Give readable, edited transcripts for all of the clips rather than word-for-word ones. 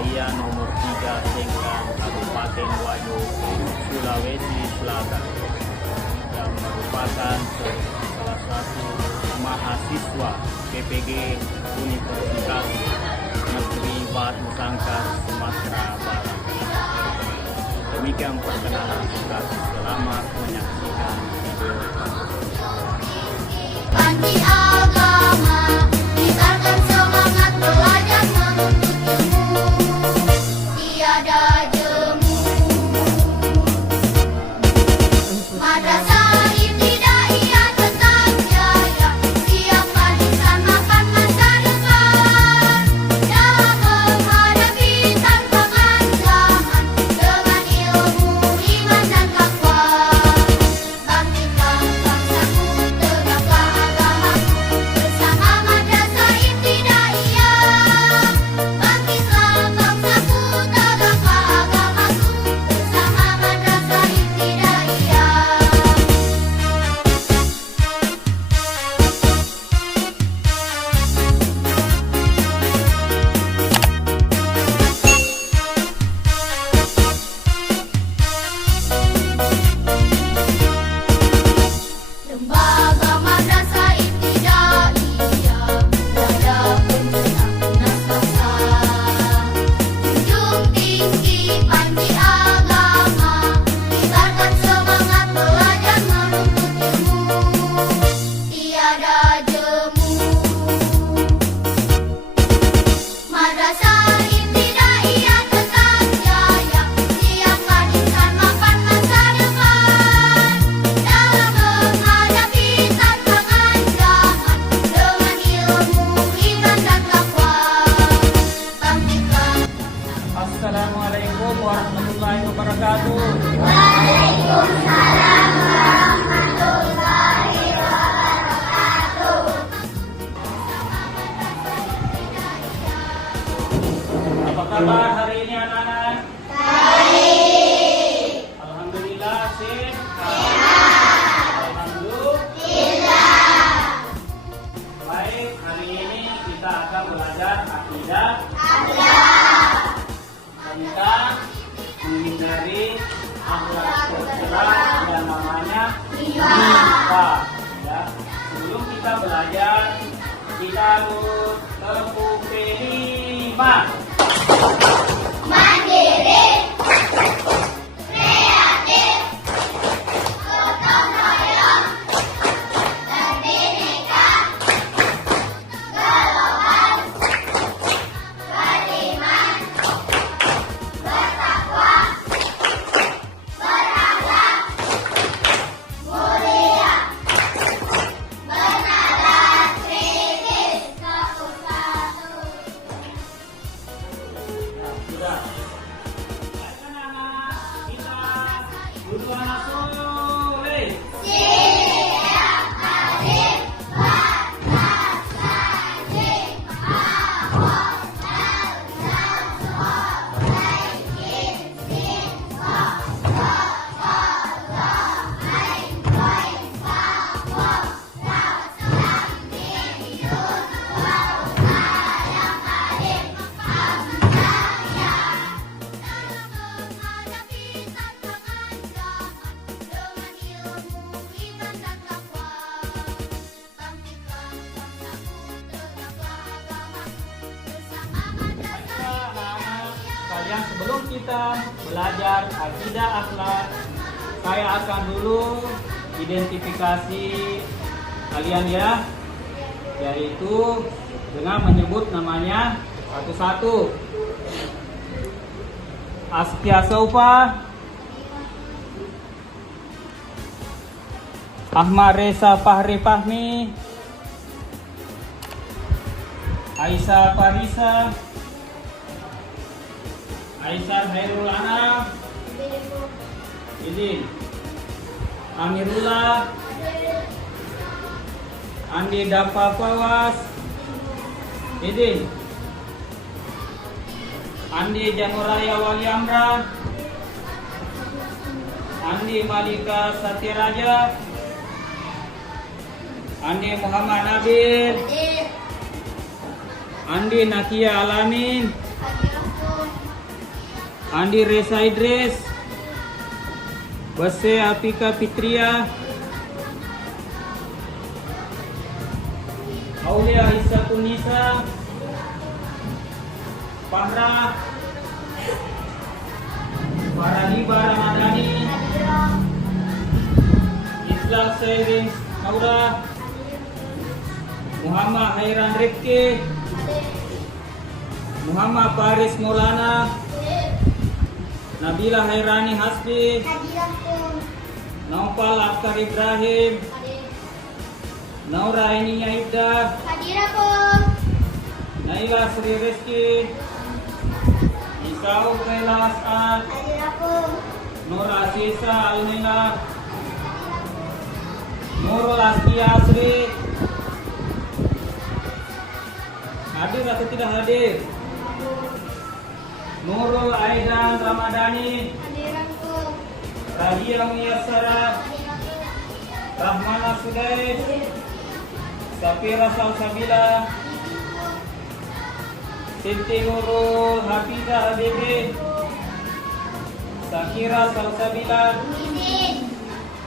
Daya nomor 3 Sengkang, Kabupaten Wajo, Sulawesi Selatan, yang merupakan salah satu mahasiswa PPG Universitas Negeri Batu Sangkar, Sumatera Barat. Demikian perkenalan singkat. Selamat menyaksikan video. Panji agama, kibarkan semangat belajar menuntut ilmu, tiada jemu. Madrasah Ibtidaiyah tetap jaya, siapkan insan makan masa depan. Dalam menghadapi tantangan zaman, dengan ilmu, iman dan takwa. Bangkitkan bangsaku, tegaklah agamaku, bersama Madrasah Ibtidaiyah. Bangkitlah bangsaku, tegaklah agamaku, bersama Madrasah Ibtidaiyah. Lembaga Madrasah Ibtidaiyah berada pencetak nafasa, junjung tinggi panji agama, kibarkan semangat belajar menuntut ilmu, tiada jemu. Madrasah Ibtidaiyah tetap jaya, siapkan insan mapan masa depan. Dalam menghadapi tantangan zaman, dengan ilmu, iman dan takwa. Bangkitlah. Assalamualaikum warahmatullahi wabarakatuh. Apa kabar hari ini anak-anak? Baik. Alhamdulillah sehat. Alhamdulillah. Baik, hari ini kita akan belajar akidah tentang menghindari akhlak tercela yang namanya nifaq. Ya. Sebelum kita belajar, kita harus tepuk kelima. Mandiri, kreatif, gotong royong, berbineka, global, beriman, bertakwa, berakhlak, mulia, bernalar kritis, satu-satu. Sudah. Baik, anak-anak, kita duluan masuk. Siap, alif, ba, ta, sa, jim, ha, ho, dal, zal, so, rai, jim, sin, so, so, so, so, ain, koi, fa, wo, rao, salam, mim, nun, waw, alam, alif, hamzah, ya. Dalam menghadapi tantangan zaman, dengan ilmu, iman dan takwa. Bangkitkan bangsaku, tegaklah agamaku, bersama Madrasah Anak-anak sekalian, sebelum kita belajar akidah akhlak, saya akan dulu identifikasi kalian ya, yaitu dengan menyebut namanya satu-satu. Askia Sofa, Ahmad Reza Fahri Fahmi, Aisyah Farisa, Aisyah Hairul Anam, Idin, Amirullah, Andi Dafa Fawas, Idin, Andi Januraya Wali Amran, Andi Malika Satiraja, Andi Muhammad Nabil, Andi Nakia Alamin, Andi Reza Idris, Base Apika Fitria, Aulia Isa Tunisa, Fahra, Faraliba Ramadhani, Islam Sairin Maura, Muhammad Hairan Rifki, Muhammad Faris Maulana, Nabila Hairani Hasbi, Naufal Akhtar Ibrahim, Naura Aini Aibda, Naila Sri Rizki, Isau Kaila As'ad, Nur Asisa Almina, Nurul Askia Asri. Hadir atau tidak hadir? Nurul Aidan Ramadhani, Rahia Miyasara, Rahmana Sudais, Safira Salsabila, Siti Nurul Hafizah Habibie, Sakira Salsabila.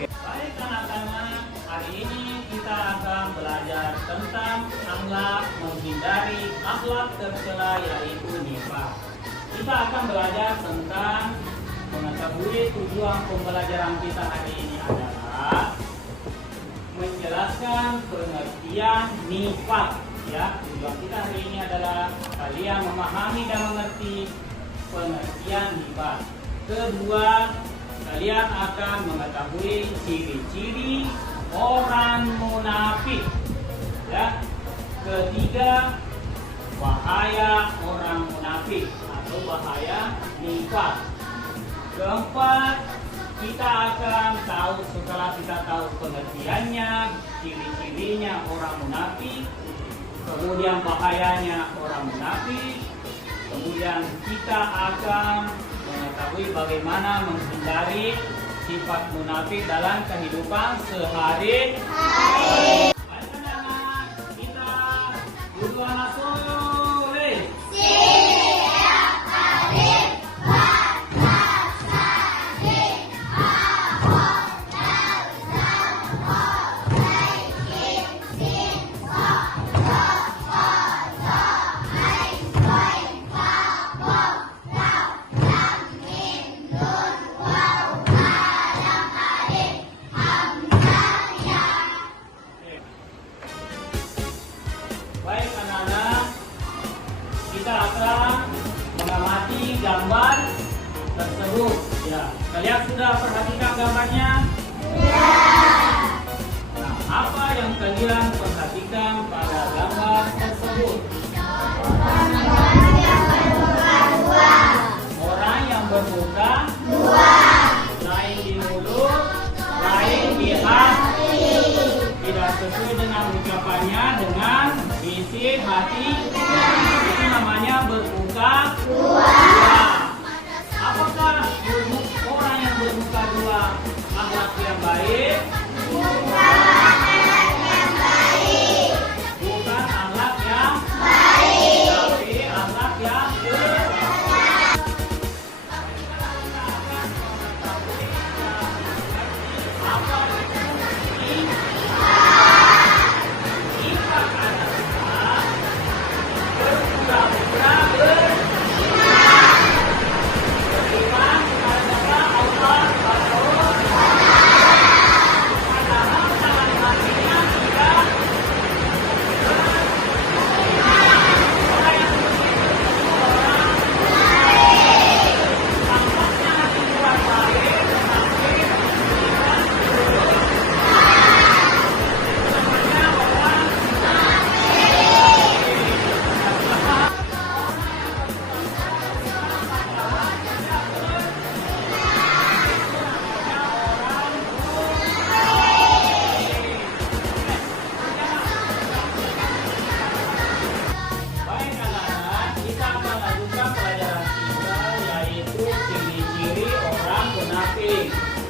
Baik anak-anak, hari ini kita akan belajar tentang akhlak menghindari akhlak tercela, yaitu nifaq. Kita akan belajar tentang mengetahui tujuan pembelajaran kita hari ini adalah menjelaskan pengertian nifaq. Ya, tujuan kita hari ini adalah kalian memahami dan mengerti pengertian nifaq. Kedua, kalian akan mengetahui ciri-ciri orang munafik. Ya. Ketiga, bahaya orang munafik atau bahaya nifaq. Keempat, kita akan tahu setelah kita tahu pengertiannya, ciri-cirinya orang munafik, kemudian bahayanya orang munafik, kemudian kita akan mengetahui bagaimana menghindari sifat munafik dalam kehidupan sehari-hari. Baik anak-anak, kita duluan masuk. Baik anak-anak, kita akan mengamati gambar tersebut. Ya, kalian sudah perhatikan gambarnya? Ya. Nah, apa yang kalian perhatikan pada gambar tersebut? Orang yang bermuka dua, lain di mulut, lain di hati. Tidak sesuai dengan ucapannya dengan isi hati, itu namanya bermuka dua. Apakah orang yang bermuka dua akhlak yang baik? Bukan akhlak yang baik, tapi akhlak yang buruk.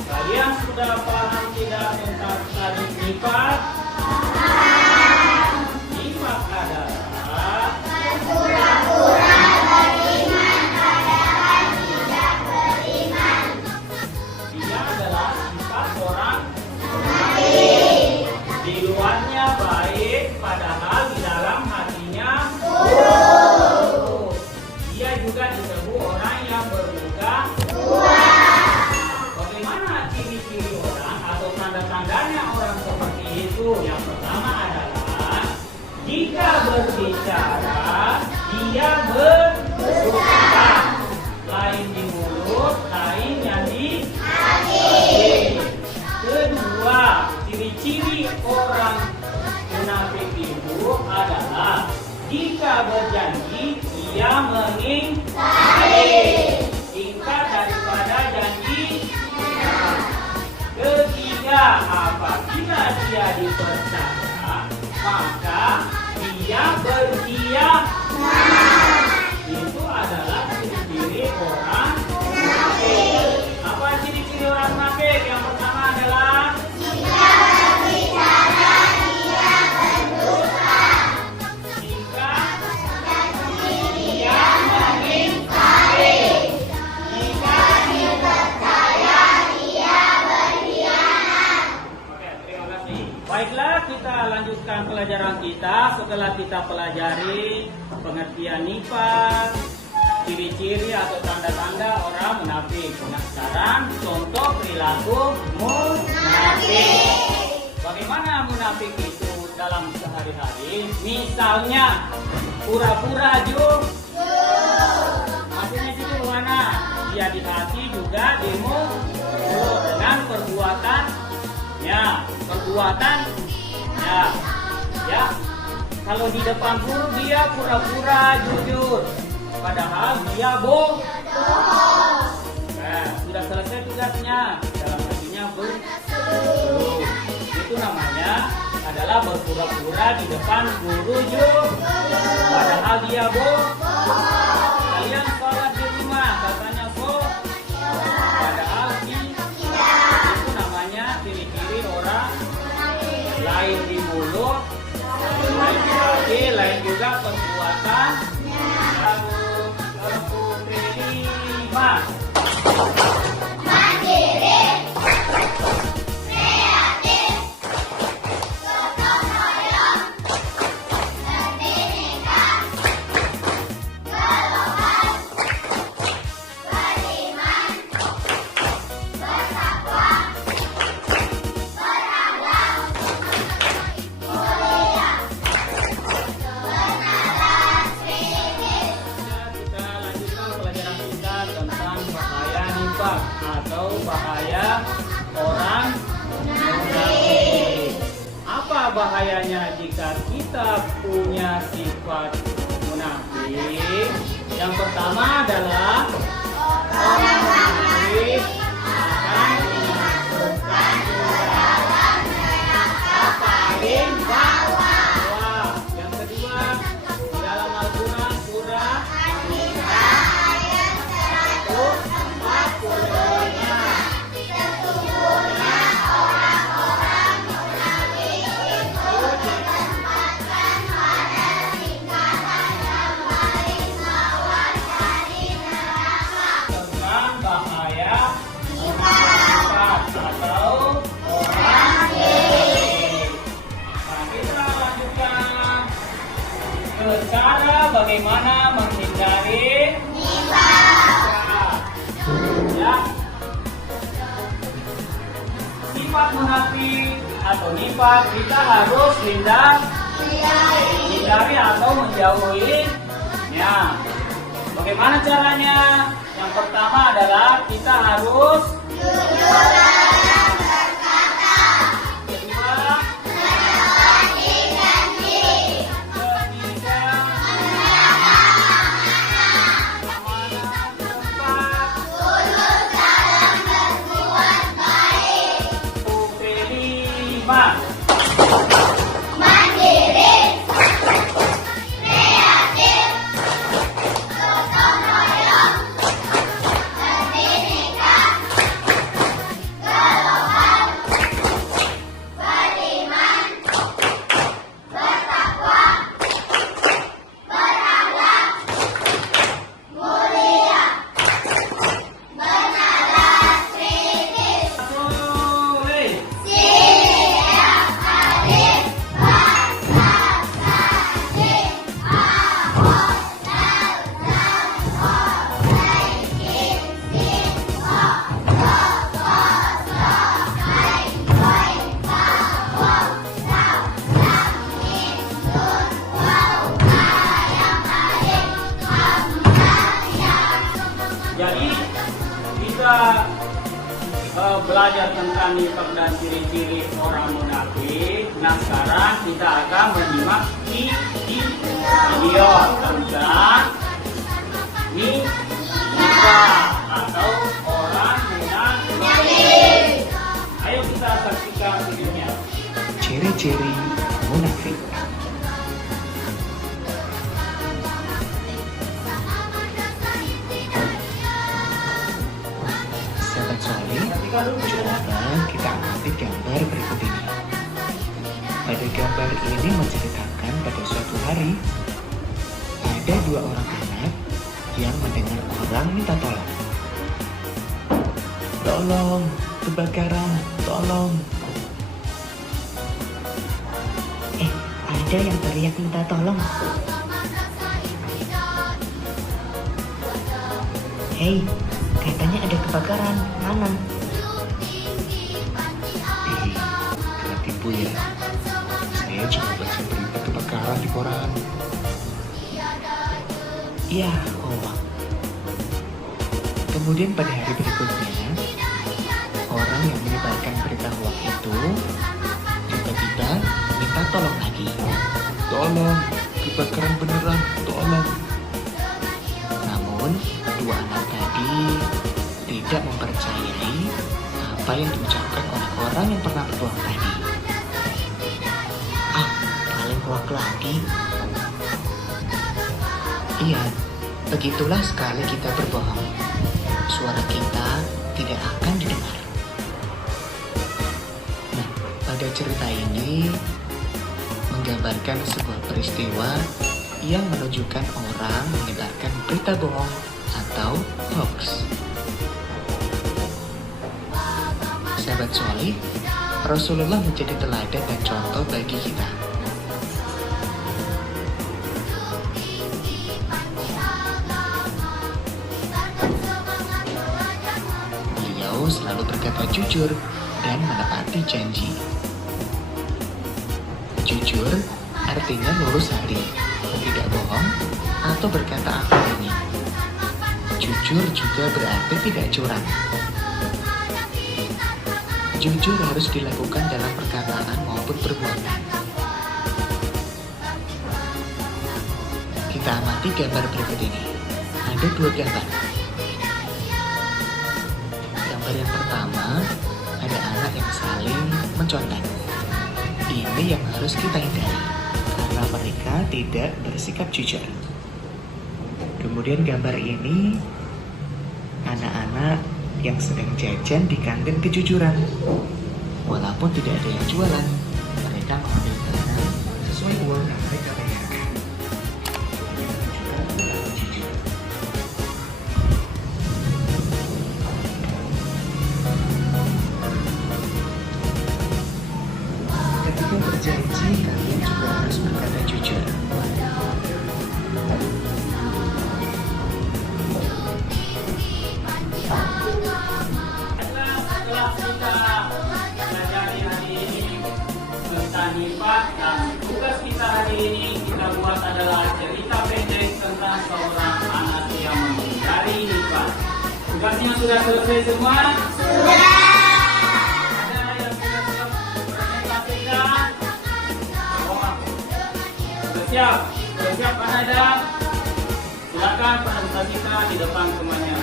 Kalian sudah paham tidak tentang tadi nifaq? Nifaq adalah berpura-pura beriman padahal tidak disebut orang yang bermuka. Bagaimana ciri-ciri orang atau tanda-tandanya orang seperti itu? Yang pertama adalah jika berbicara dia bersuara, lain di mulut, lain yang di hati. Kedua, ciri-ciri orang munafik itu adalah jika berjanji dia mengingkari, ingkar daripada janji. Ketiga, apabila dia dipercaya maka dia berkhianat. Itu adalah ciri-ciri orang munafik. Apa ciri-ciri orang munafik? Yang pertama adalah Jika berbicara dia berdusta, jika dia mengingkari. Jika dipercaya dia berkhianat. Oke, terima kasih. Baiklah, kita lanjutkan pelajaran kita setelah kita pelajari pengertian nifaq, ciri-ciri atau tanda-tanda orang munafik. Nah, sekarang contoh perilaku munafik. Bagaimana munafik itu dalam sehari-hari? Misalnya, pura-pura jujur. Maksudnya jujur mana? Dia di hati juga di mulut dengan perbuatannya. Ya. Kalau di depan guru dia pura-pura jujur, padahal dia bohong. Nah, sudah selesai tugasnya, dalam hatinya belum. Itu namanya adalah berpura-pura di depan guru jujur, padahal dia bohong. Kalian sholat di rumah, katanya bohong, padahal itu namanya ciri-ciri orang lain di mulut, lain di hati, lain juga perbuatan. Lalu terima. Mandiri, kreatif, gotong royong, berbineka, berlogat, beriman, bertakwa, berakhlak, mulia, kebenaran sedikit. Kita lanjutkan pelajaran kita tentang bahaya nifaq atau bahaya orang munafik. Apa bahayanya jika kita punya sifat munafik? Yang pertama adalah orang munafik akan memasukkan ke dalam neraka paling bawah. Yang kedua, dalam Al-Quran surah Ayat 145. Sesungguhnya orang-orang munafik itu ditempatkan pada tingkatan yang paling bawah dari neraka. tentang bahaya sifat atau orang munafik. Nah, kita lanjutkan ke cara bagaimana menghindari nifaq. Ya. Sifat munafik atau nifaq kita harus hindari atau menjauhinya. Bagaimana caranya? Yang pertama adalah kita harus Jujur dalam berkata, kedua, menepati janji, ketiga, amanah, keempat, tulus dalam berbuat baik, kelima. mandiri, kreatif, gotong royong, berbineka, Jadi kita belajar tentang nifak dan ciri-ciri orang munafik. Nah, sekarang kita akan menyimak di video tentang nifak atau orang munafik. Ayo kita saksikan videonya. Ciri-ciri munafik. Sahabat soleh, coba kita amati gambar berikut ini. Pada gambar ini menceritakan pada suatu hari ada dua orang anak yang mendengar orang minta tolong. Tolong, kebakaran, tolong. Ada yang teriak minta tolong. Hei, katanya ada kebakaran. Mana? Kena tipu ya. Saya cuma baca berita kebakaran di koran. Iya, oh. Kemudian pada hari berikutnya, orang yang menyebarkan berita hoax itu tiba-tiba minta tolong lagi. Tolong, kebakaran beneran, tolong. Namun, dua anak tadi tidak mempercayai apa yang diucapkan oleh orang yang pernah berbohong tadi. Paling hoak lagi. Iya, begitulah sekali kita berbohong. Suara kita tidak akan didengar. Nah, pada cerita ini menggambarkan sebuah peristiwa yang menunjukkan orang menyebarkan berita bohong atau hoax. Sahabat soleh, Rasulullah menjadi teladan dan contoh bagi kita. Beliau selalu berkata jujur dan menepati janji. Jujur artinya lurus hati, tidak bohong atau berkata apa ini. Jujur juga berarti tidak curang. Jujur harus dilakukan dalam perkataan maupun perbuatan. Kita amati gambar berikut ini. Ada dua gambar. Gambar yang pertama, ada anak yang saling mencontek. Ini yang harus kita hindari, karena mereka tidak bersikap jujur. Kemudian gambar ini, anak-anak yang sedang jajan di kantin kejujuran. Walaupun tidak ada yang jualan, mereka mengambil barang sesuai uang yang mereka bayarkan. Jujur. Ketika berjanji, kalian juga harus berkata jujur. Setelah kita pelajari hari ini tentang nifak, dan tugas kita hari ini kita buat adalah cerita pendek tentang seorang anak yang menghindari nifak. Tugasnya sudah selesai semua? Sudah. Ada yang sudah siap presentasikan? Sudah siap? Sudah siap Pak Adam? Silakan presentasikan di depan semuanya.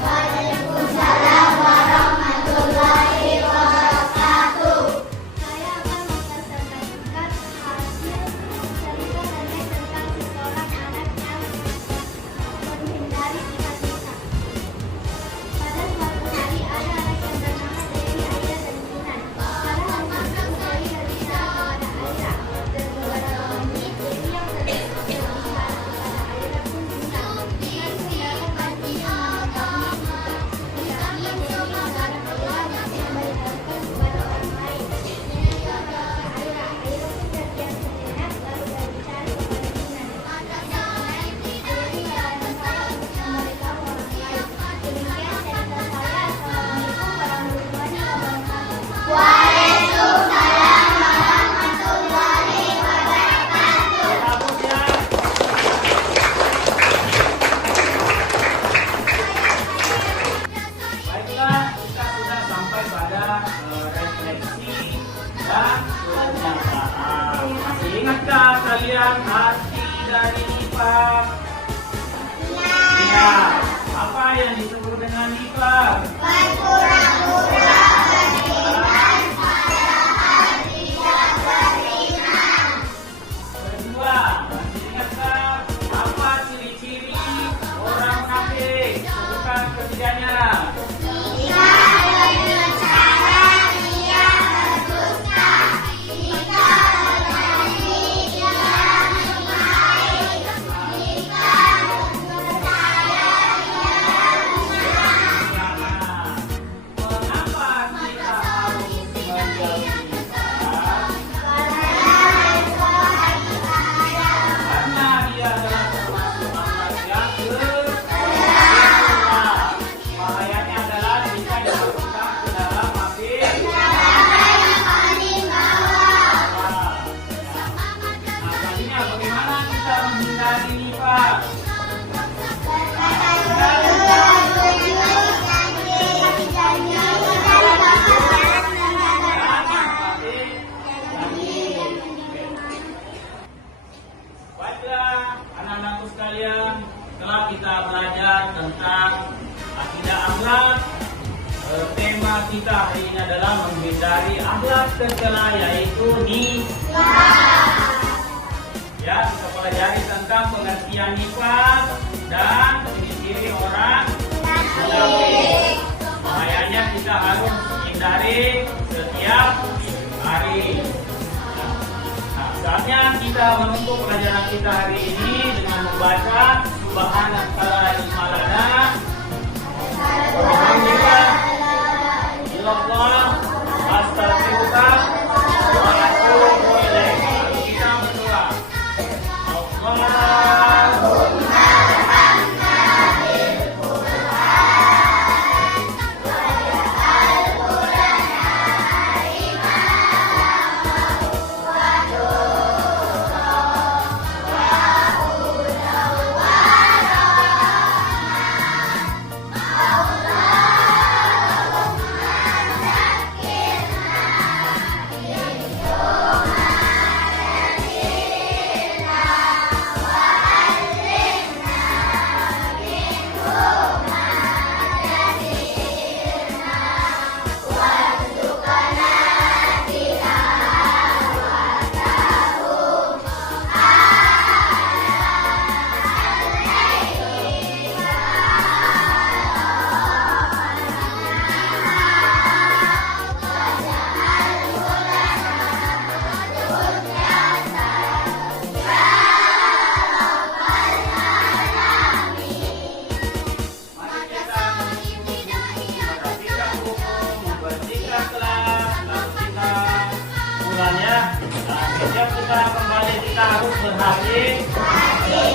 Waalaikumsalam warahmatullahi wabarakatuh. Saya akan mempresentasikan hasil cerita pendek tentang seseorang anak yang menghindari nikah. Pada suatu hari ada anak yang bernama Dewi, Aida, dan Kinan. Pada hari itu Dewi dan kenyataan. Masih ingatkah kalian arti dari nifak? Ya, apa yang disebut dengan nifak? Berpura-pura beriman padahal tidak beriman. Kedua, masih ingatkah apa ciri-ciri orang munafik? Sebutkan ketiganya. Jika berbicara dia berdusta, jika berjanji dia memakai, jika percaya dia Nah, mengapa kita harus menjauhi nifak? Karena dia adalah termasuk amal yang berat. Bahayanya adalah jika dimasukkan ke dalam api neraka. Nah, selanjutnya bagaimana kita menghindari nifak? Baiklah, anak-anakku sekalian, telah kita belajar tentang akidah akhlak. Tema kita hari ini adalah menghindari akhlak tercela, yaitu nifak. Ya, kita pelajari tentang pengertian nifak dan ciri-ciri orang munafik. Bahayanya kita harus hindari setiap hari. Nah, saatnya kita menutup pelajaran kita hari ini dengan membaca Subhanakallahumma rizqalana Alhamdulillah Ilallah Astagfirullah wa atubu ilaik. Lalu kita berdoa. Allahumma setiap kita kembali kita harus berhati-hati.